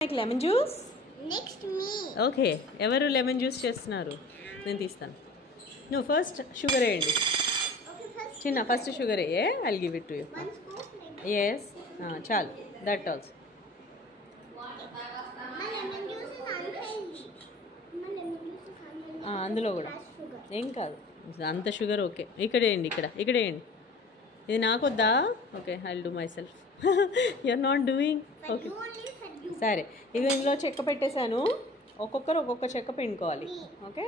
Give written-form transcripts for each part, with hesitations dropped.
Like lemon juice? Next me. Okay. Evaru lemon juice చేస్తున్నారు నేను తీస్తాను. No, first sugar వేయండి. Okay, first. చిన్న ఫస్ట్ షుగర్ వేయే. I'll give it to you. One scoop. Like Yes. చాలు. That also. my lemon juice is unhealthy. My lemon juice is unhealthy. అందులో కూడా Has sugar. ఏం కాదు అంత షుగర్ ఓకే ఇక్కడ వేయండి ఇక్కడ వేయండి ఇది నాకొద్దా okay I will do myself you are not doing For okay you only, for you. సరే ఇది ఇందులో చెక్క పెట్టేశాను ఒక్కొక్కరు ఒక్కొక్క చెక్క పిండుకోవాలి okay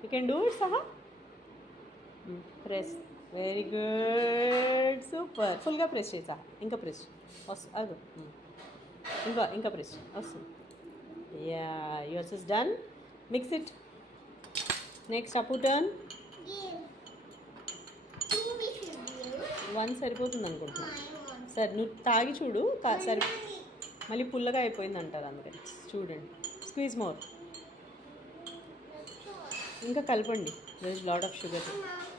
you can do it సహా ప్రెస్ వెరీ గుడ్ సూపర్ ఫుల్గా ప్రెస్ చేసా ఇంకా ప్రెస్ వస్తుంది అదు ఇంకా ప్రెస్ వస్తుంది yeah yours is done mix it next అప్పు turn Give. Two we should use. One సరిపోతుంది అనుకుంటున్నాను I want. సరే నువ్వు తాగి చూడు సరే మళ్ళీ పుల్లగా అయిపోయింది అంటారు అందుకని చూడండి స్క్వీజ్ మోర్ ఇంకా కలపండి there is lot of sugar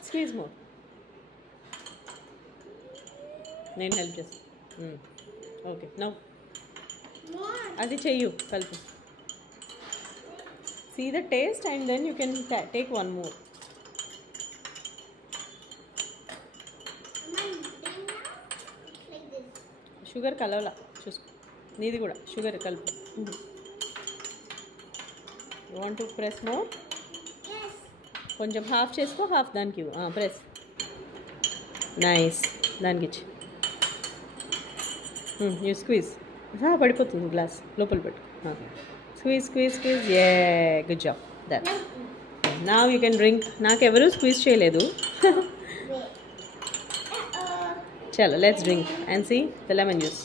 squeeze more నేను హెల్ప్ చేస్తాను ఓకే నవ్వు More. అది చెయ్యు కలుపు see the taste and then you can take one more Then now, it's like this. Sugar కలవలా చూసుకో నీది కూడా షుగర్ కలుపు you want to press more Yes. కొంచెం హాఫ్ చేసుకో హాఫ్ దానికి ప్రెస్ నైస్ దానికి ఇచ్చి యూ స్క్వీజ్ పడిపోతుంది గ్లాస్ లోపల పెట్టు squeeze squeeze squeeze a good job that నా యూ కెన్ డ్రింక్ నాకు ఎవరు స్క్వీజ్ చేయలేదు Wait. చలో let's drink and see the lemon juice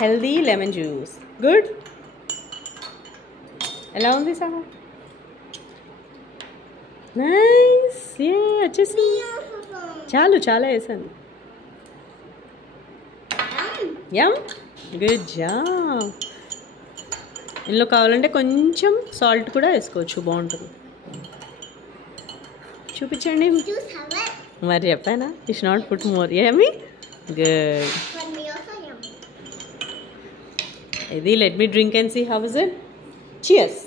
healthy lemon juice good ఎలా ఉంది సహా నైస్ ఏ వచ్చేసి చాలు చాలా వేసాను యమ్ గుడ్ జాబ్ ఇందులో కావాలంటే కొంచెం సాల్ట్ కూడా వేసుకోవచ్చు బాగుంటుంది చూపించండి Juice have it. మరి చెప్పానా ఇట్స్ నాట్ పుట్ మోర్ ఏమి good For me also yummy. ఇది let me drink and see how is it cheers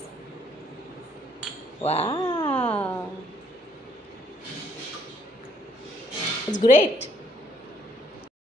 wow it's great